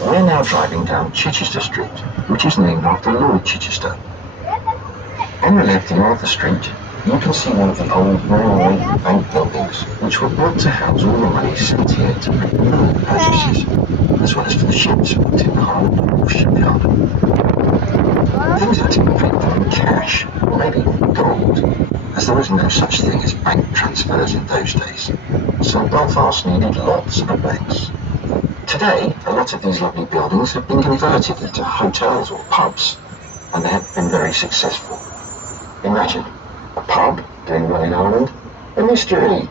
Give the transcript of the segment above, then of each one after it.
We're now driving down Chichester Street, which is named after Lord Chichester. On the left in Arthur Street, you can see one of the old Royal Navy bank buildings, which were built to house all the money sent here to make military purchases, as well as for the ships put in the whole shipyard. Things had to be paid for in cash, or maybe gold, as there was no such thing as bank transfers in those days, so Belfast needed lots of banks. Today, a lot of these lovely buildings have been converted into hotels or pubs, and they have been very successful. Imagine, a pub doing well in Ireland, a mystery.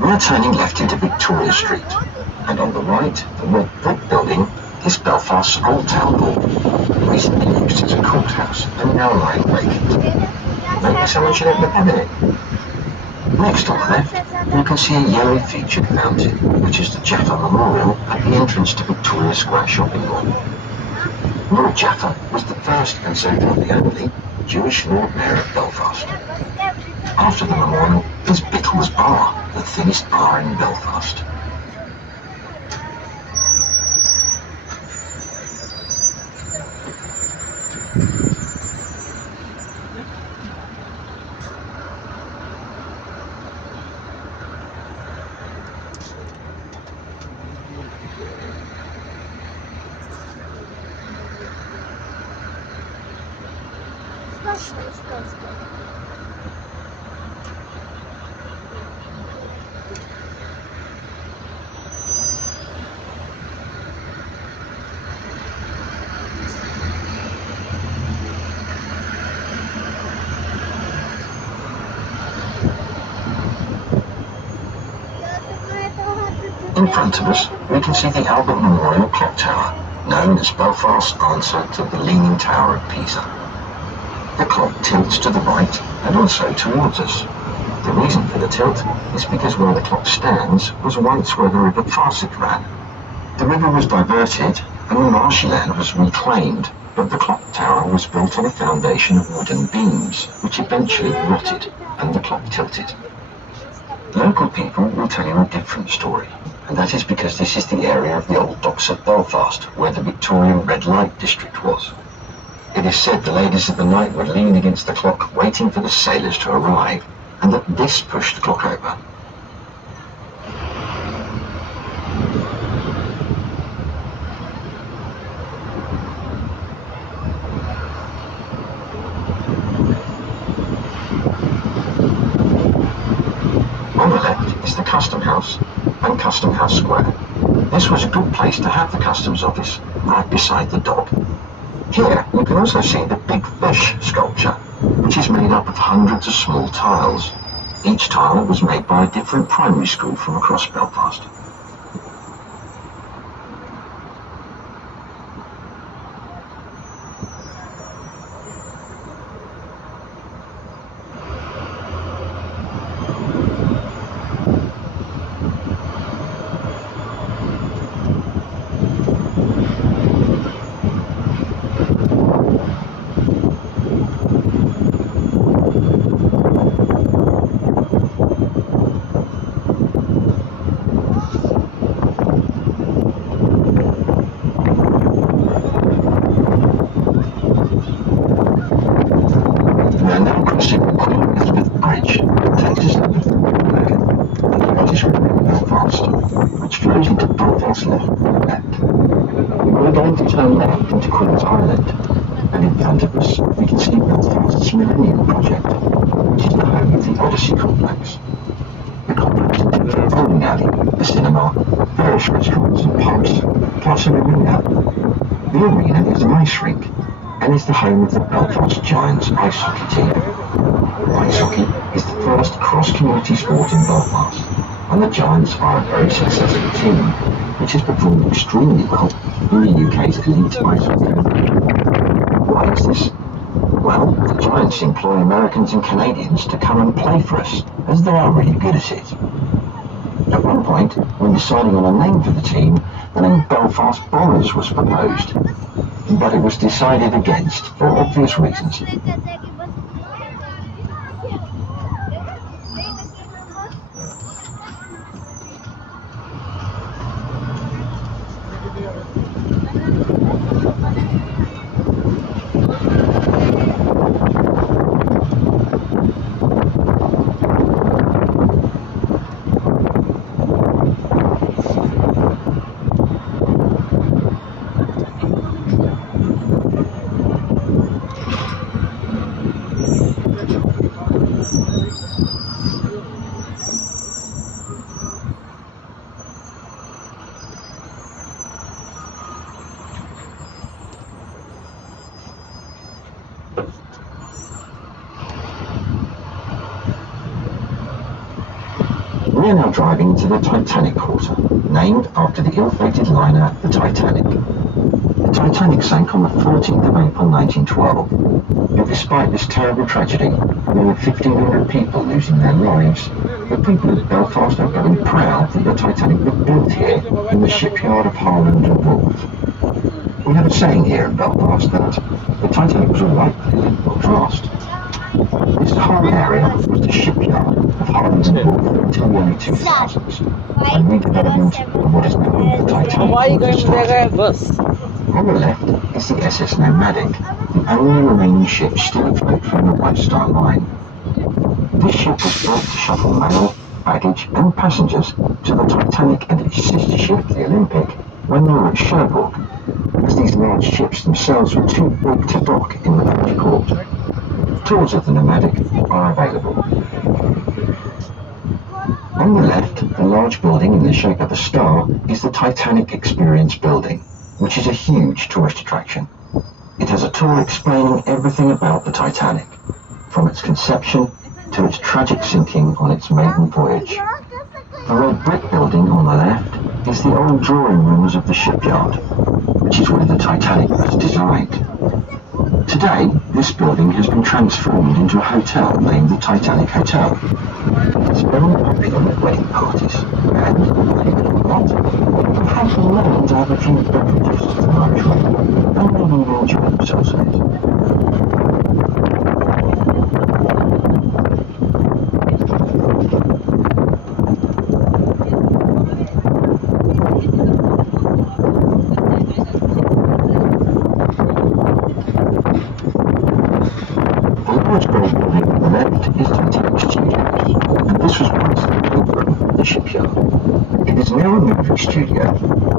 We're turning left into Victoria Street, and on the right, the red brick building is Belfast's Old Town Hall, recently used as a courthouse and now lying vacant. Maybe someone should have lived in it. Next on the left, you can see a yellow featured fountain, which is the Jaffa Memorial at the entrance to Victoria Square shopping mall. Lord Jaffa was the first and so far the only Jewish Lord Mayor of Belfast. After the memorial is Bittles Bar, the thinnest bar in Belfast. In front of us, we can see the Albert Memorial Clock Tower, known as Belfast's answer to the Leaning Tower of Pisa. The clock tilts to the right and also towards us. The reason for the tilt is because where the clock stands was once where the River Farset ran. The river was diverted and the marshy land was reclaimed, but the clock tower was built on a foundation of wooden beams, which eventually rotted and the clock tilted. Local people will tell you a different story, and that is because this is the area of the old docks of Belfast where the Victorian red light district was. It is said the ladies of the night would lean against the clock waiting for the sailors to arrive, and that this pushed the clock over. On the left is the Custom House and Custom House Square. This was a good place to have the customs office, right beside the dock. Here you can also see the Big Fish sculpture, which is made up of hundreds of small tiles. Each tile was made by a different primary school from across Belfast. Which flows into Belfast Loch. We're going to turn left into Queen's Island, and in front of us we can see Belfast's Millennium Project, which is the home of the Odyssey complex. The complex a bowling alley, a cinema, various restaurants and pubs, plus an arena. The arena is an ice rink and is the home of the Belfast Giants ice hockey team. Ice hockey is the first cross-community sport in Belfast, and the Giants are a very successful team, which has performed extremely well in the UK's elite ice hockey. Why is this? Well, the Giants employ Americans and Canadians to come and play for us, as they are really good at it. At one point, when deciding on a name for the team, the name Belfast Bombers was proposed, but it was decided against for obvious reasons. We are now driving to the Titanic Quarter, named after the ill-fated liner the Titanic. The Titanic sank on the 14th of April 1912, but despite this terrible tragedy, with over 1,500 people losing their lives, the people of Belfast are very proud that the Titanic was built here in the shipyard of Harland and Wolff. We have a saying here in Belfast that the Titanic was alright, but it didn't build fast. This whole area was the shipyard of Harland and Wolff until the early 2000s, and redevelopment of what is now the Titanic was started. On the left is the SS Nomadic, the only remaining ship still afloat from the White Star Line. This ship was built to shuttle mail, baggage and passengers to the Titanic and its sister ship, the Olympic, when they were at Cherbourg, as these large ships themselves were too big to dock in the French port. Tours of the Nomadic are available. On the left, the large building in the shape of a star is the Titanic Experience Building, which is a huge tourist attraction. It has a tour explaining everything about the Titanic, from its conception to its tragic sinking on its maiden voyage. The red brick building on the left is the old drawing rooms of the shipyard, which is where the Titanic was designed. Today, this building has been transformed into a hotel named the Titanic Hotel. It's very popular with wedding parties, and, believe it or not, you have to learn to have a few beverages of the Irish way, and maybe even enjoy themselves in it. The large grey building on the left is Titanic Studios, and this was once the playroom of the shipyard. It is now a movie studio,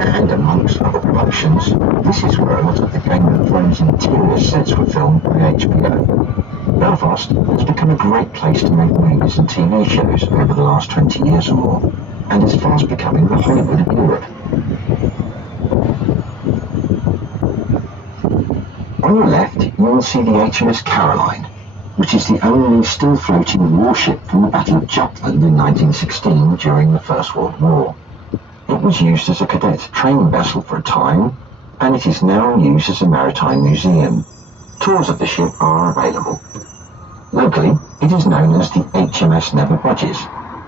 and amongst other productions, this is where a lot of the Game of Thrones interior sets were filmed by HBO. Belfast has become a great place to make movies and TV shows over the last 20 years or more, and is fast becoming the Hollywood of Europe. On your left, you will see the HMS Caroline, which is the only still floating warship from the Battle of Jutland in 1916 during the First World War. It was used as a cadet training vessel for a time, and it is now used as a maritime museum. Tours of the ship are available. Locally, it is known as the HMS Never Budges,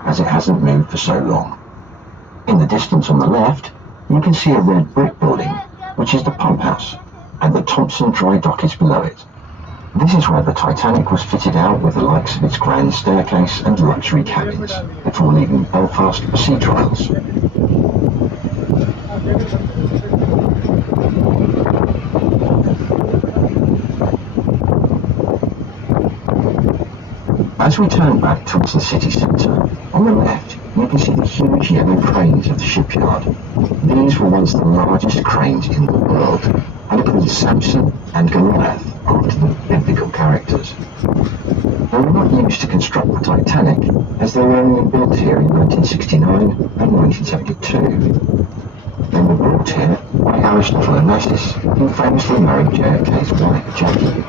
as it hasn't moved for so long. In the distance on the left, you can see a red brick building, which is the pump house, and the Thompson dry dock is below it. This is where the Titanic was fitted out with the likes of its grand staircase and luxury cabins, before leaving Belfast for sea trials. As we turn back towards the city centre, on the left you can see the huge yellow cranes of the shipyard, These were once the largest cranes in the world and are called Samson and Goliath after the biblical characters. They were not used to construct the Titanic, as they were only built here in 1969 and 1972. They were brought here by Aristotle Onassis, who famously married JFK's wife, Jackie.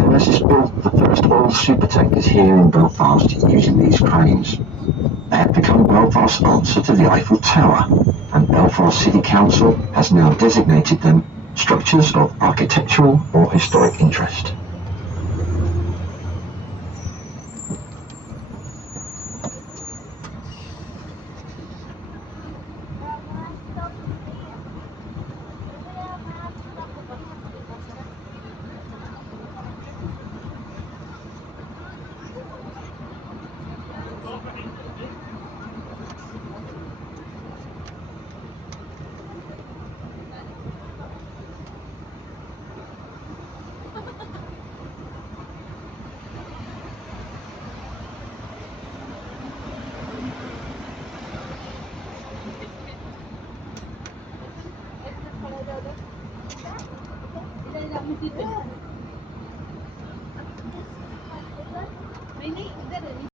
Onassis built the first oil supertankers here in Belfast using these cranes. They have become Belfast's answer to the Eiffel Tower, and Belfast City Council has now designated them structures of architectural or historic interest.